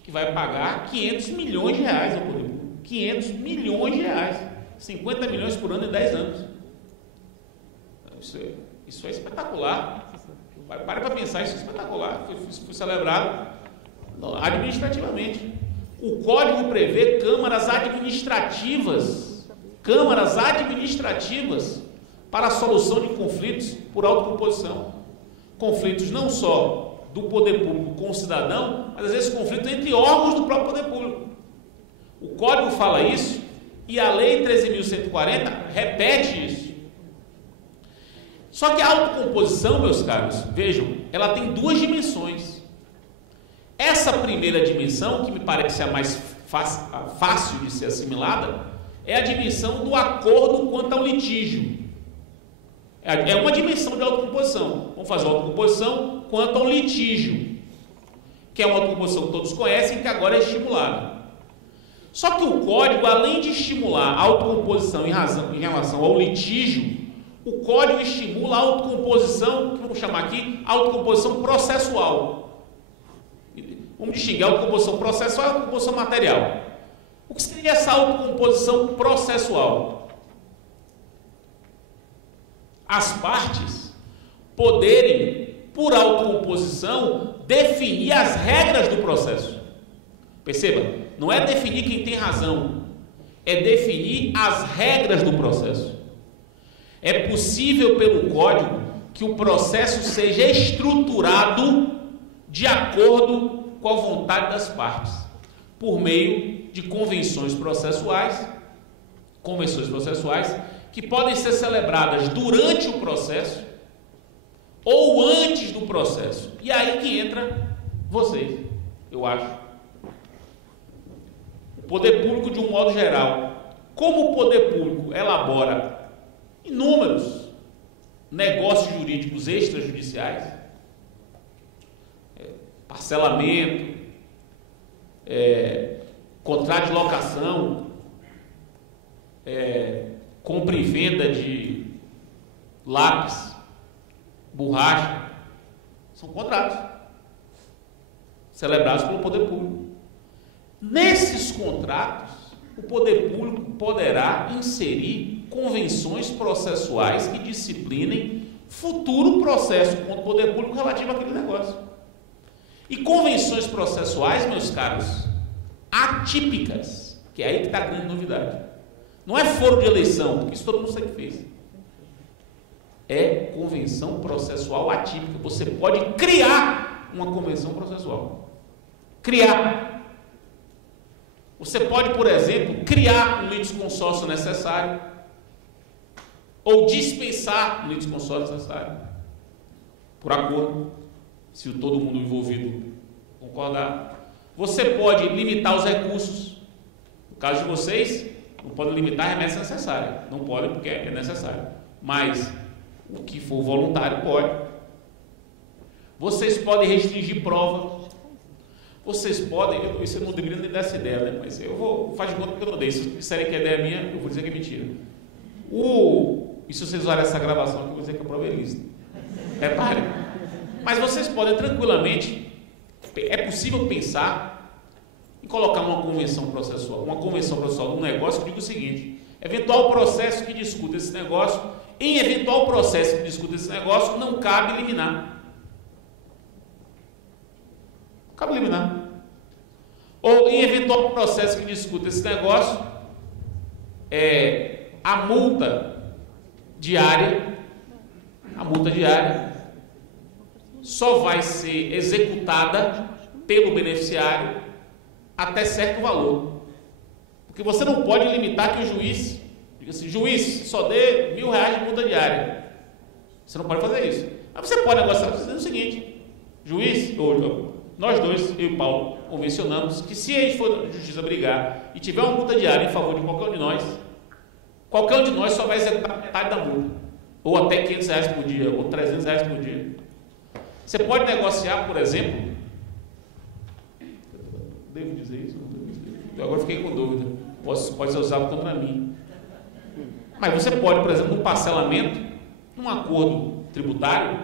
que vai pagar 500 milhões de reais ao poder público. 500 milhões de reais, 50 milhões por ano em 10 anos. Isso é espetacular. Para para pensar, isso é espetacular. Foi celebrado administrativamente. O Código prevê câmaras administrativas para a solução de conflitos por autocomposição. Conflitos não só do poder público com o cidadão, mas às vezes conflitos entre órgãos do próprio poder público. O Código fala isso e a Lei 13.140 repete isso. Só que a autocomposição, meus caros, vejam, ela tem duas dimensões. Essa primeira dimensão, que me parece a mais fácil de ser assimilada, é a dimensão do acordo quanto ao litígio. É uma dimensão de autocomposição. Vamos fazer a autocomposição quanto ao litígio, que é uma autocomposição que todos conhecem, que agora é estimulada. Só que o Código, além de estimular a autocomposição em relação ao litígio, o Código estimula a autocomposição, que vamos chamar aqui, autocomposição processual. Vamos distinguir a autocomposição processual e a autocomposição material. O que seria essa autocomposição processual? As partes poderem, por autocomposição, definir as regras do processo. Perceba, não é definir quem tem razão, é definir as regras do processo. É possível, pelo Código, que o processo seja estruturado de acordo com a vontade das partes, por meio de convenções processuais que podem ser celebradas durante o processo ou antes do processo. E aí que entra vocês, eu acho. O poder público, de um modo geral, como o poder público elabora inúmeros negócios jurídicos extrajudiciais, parcelamento, contrato de locação, compra e venda de lápis, borracha, são contratos celebrados pelo poder público. Nesses contratos, o poder público poderá inserir convenções processuais que disciplinem futuro processo contra o poder público relativo àquele negócio. E convenções processuais, meus caros, atípicas, que é aí que está a grande novidade. Não é foro de eleição, porque isso todo mundo sabe que fez. É convenção processual atípica. Você pode criar uma convenção processual. Criar. Você pode, por exemplo, criar um litisconsórcio necessário ou dispensar um litisconsórcio necessário por acordo, se todo mundo envolvido concordar. Você pode limitar os recursos. No caso de vocês, não podem limitar a remessa necessária. Não podem porque é necessário. Mas o que for voluntário pode. Vocês podem restringir prova. Vocês podem, isso eu não deveria nem dar essa ideia, né? Mas eu vou, faz de conta que eu não dei. Se disserem que a ideia é minha, eu vou dizer que é mentira. E se vocês usarem essa gravação aqui, eu vou dizer que a prova é lícita. Reparem. Mas vocês podem tranquilamente, é possível pensar em colocar uma convenção processual num negócio que diga o seguinte: eventual processo que discuta esse negócio, em eventual processo que discuta esse negócio, não cabe liminar. Cabe liminar. Ou em eventual processo que discuta esse negócio, a multa diária só vai ser executada pelo beneficiário até certo valor. Porque você não pode limitar que o juiz diga assim: juiz, só dê R$1.000 de multa diária. Você não pode fazer isso. Mas você pode negociar dizendo o seguinte: juiz, nós dois, eu e Paulo, convencionamos que se a gente for na justiça brigar e tiver uma multa diária em favor de qualquer um de nós só vai executar metade da multa, ou até R$500 por dia, ou R$300 por dia. Você pode negociar, por exemplo, devo dizer isso? Eu agora fiquei com dúvida, pode ser usado contra mim. Mas você pode, por exemplo, num parcelamento, num acordo tributário,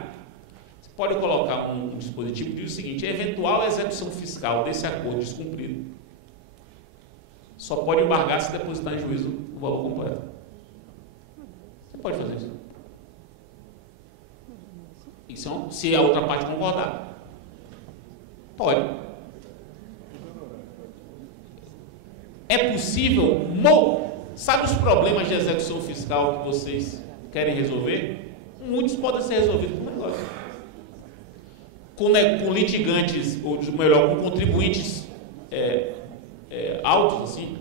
você pode colocar um dispositivo que diz o seguinte: a eventual execução fiscal desse acordo descumprido só pode embargar se depositar em juízo o valor completo. Você pode fazer isso. se a outra parte concordar. Pode. É possível, sabe os problemas de execução fiscal que vocês querem resolver? Muitos podem ser resolvidos por negócio. Com litigantes, ou melhor, com contribuintes altos, assim,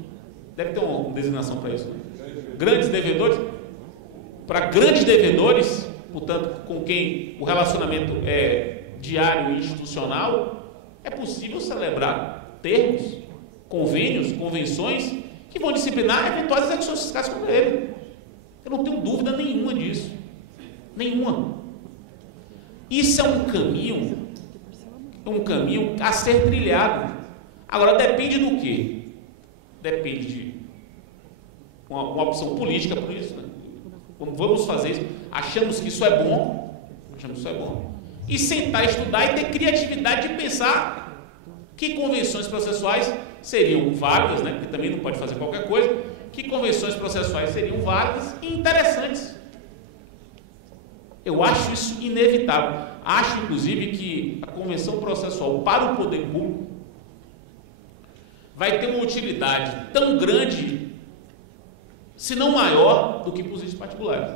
deve ter uma designação para isso, né? Grandes devedores. Para grandes devedores, portanto, com quem o relacionamento é diário e institucional, é possível celebrar termos, convênios, convenções que vão disciplinar eventuais execuções fiscais contra ele. Eu não tenho dúvida nenhuma disso. Nenhuma. Isso é um caminho a ser trilhado. Agora, depende do quê? Depende de uma opção política por isso, né? Vamos fazer isso. Achamos que isso é bom. E sentar, estudar e ter criatividade de pensar que convenções processuais seriam válidas, né? Porque também não pode fazer qualquer coisa. Que convenções processuais seriam válidas e interessantes. Eu acho isso inevitável. Acho, inclusive, que a convenção processual para o poder público vai ter uma utilidade tão grande, se não maior, do que para os entes particulares.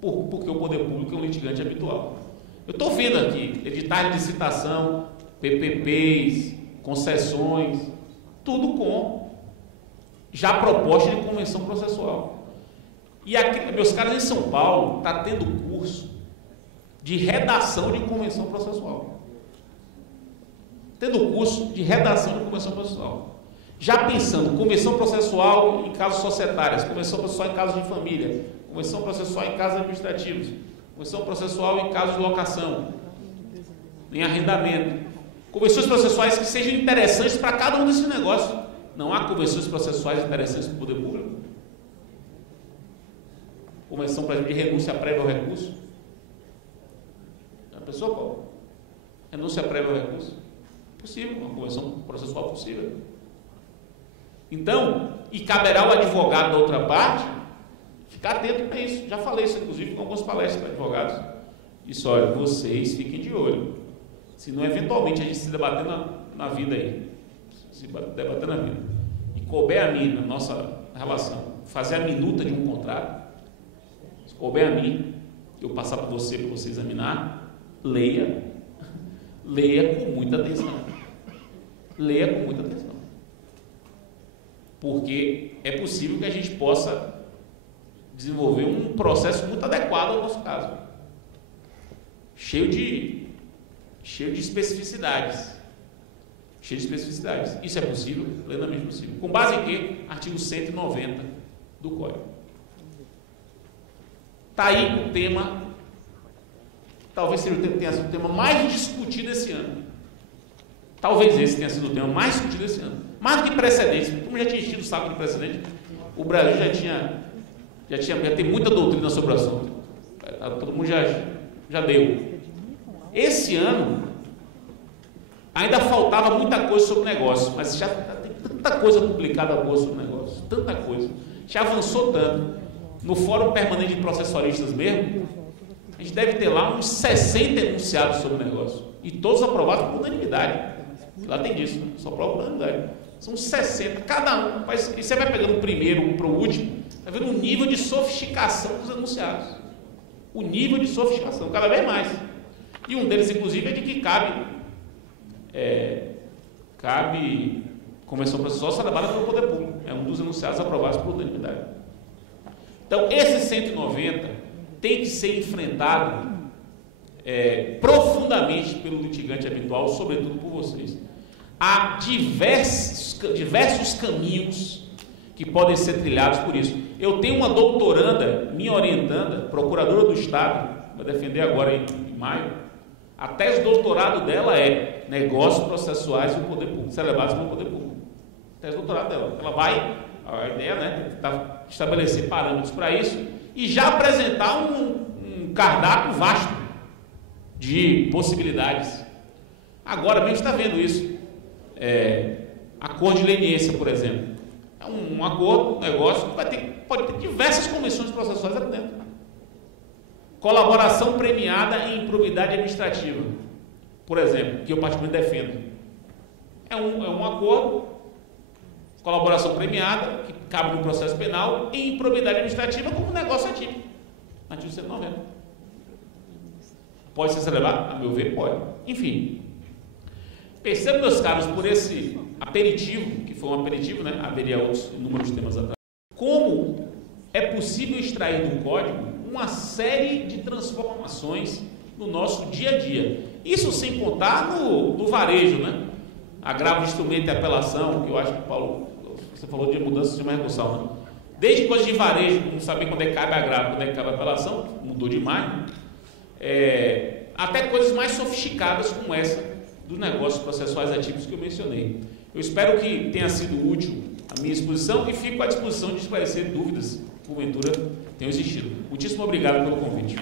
Porque o poder público é um litigante habitual. Eu estou vendo aqui editais de licitação, PPPs, concessões, tudo com já proposta de convenção processual. E aqui, meus caras, em São Paulo, está tendo curso de redação de convenção processual. Já pensando, convenção processual em casos societários, convenção processual em casos de família, convenção processual em casos administrativos, convenção processual em casos de locação, em arrendamento. Convenções processuais que sejam interessantes para cada um desses negócios. Não há convenções processuais interessantes para o poder público? Convenção, por exemplo, de renúncia prévia ao recurso. A pessoa qual? Renúncia prévia ao recurso? Possível, uma convenção processual possível. Então, e caberá ao advogado da outra parte ficar atento a isso. Já falei isso, inclusive, com algumas palestras para advogados. Isso, olha, vocês fiquem de olho. Senão, eventualmente, a gente se debater na vida aí. Se debater na vida. E couber a mim, na nossa relação, fazer a minuta de um contrato, se couber a mim, eu passar para você examinar, leia com muita atenção. Porque é possível que a gente possa desenvolver um processo muito adequado ao nosso caso. Cheio de especificidades. Isso é possível? Plenamente possível. Com base em quê? Artigo 190 do Código. Está aí o tema, talvez tenha sido o tema mais discutido esse ano. Talvez esse tenha sido o tema mais discutido esse ano. Mais do que precedentes. Como já tinha enchido o saco de precedente, o Brasil já tem muita doutrina sobre o assunto. Todo mundo já deu. Esse ano ainda faltava muita coisa sobre o negócio, mas já tem tanta coisa publicada boa sobre o negócio, tanta coisa. Já avançou tanto. No Fórum Permanente de Processualistas mesmo, a gente deve ter lá uns 60 enunciados sobre o negócio. E todos aprovados por unanimidade. Lá tem disso, né? Só prova por unanimidade. São 60, cada um. E você vai pegando o primeiro para o último, vai vendo o nível de sofisticação dos enunciados. O nível de sofisticação, cada vez mais. E um deles, inclusive, é de que cabe convenção processual celebrada pelo poder público. É um dos enunciados aprovados por unanimidade. Então, esse 190 tem que ser enfrentado profundamente pelo litigante habitual, sobretudo por vocês. Há diversos caminhos que podem ser trilhados por isso. Eu tenho uma doutoranda, minha orientanda, procuradora do Estado, vai defender agora em maio. A tese de doutorado dela é negócios processuais do poder público, celebrados pelo poder público. A tese de doutorado dela. Ela vai, a ideia, né, estabelecer parâmetros para isso e já apresentar um cardápio vasto de possibilidades. Agora mesmo está vendo isso. Acordo de leniência, por exemplo. É um acordo, um negócio que pode ter diversas convenções processuais ali dentro. Colaboração premiada em improbidade administrativa, por exemplo, que eu particularmente defendo. É um acordo, colaboração premiada, que cabe no processo penal, em improbidade administrativa como negócio atípico. Artigo 190. Pode ser celebrado? A meu ver, pode. Enfim. Percebo, meus caros, por esse aperitivo, que foi um aperitivo, né? Haveria outros inúmeros temas atrás, como é possível extrair do código uma série de transformações no nosso dia a dia. Isso sem contar no varejo, né? Agravo de instrumento e apelação, que eu acho que, Paulo, você falou de mudança do sistema recursal, né? Desde coisas de varejo, não saber quando é que cabe agravo, quando é que cabe apelação, mudou demais, né? Até coisas mais sofisticadas como essa dos negócios processuais atípicos que eu mencionei. Eu espero que tenha sido útil a minha exposição e fico à disposição de esclarecer dúvidas, porventura tenham existido. Muitíssimo obrigado pelo convite.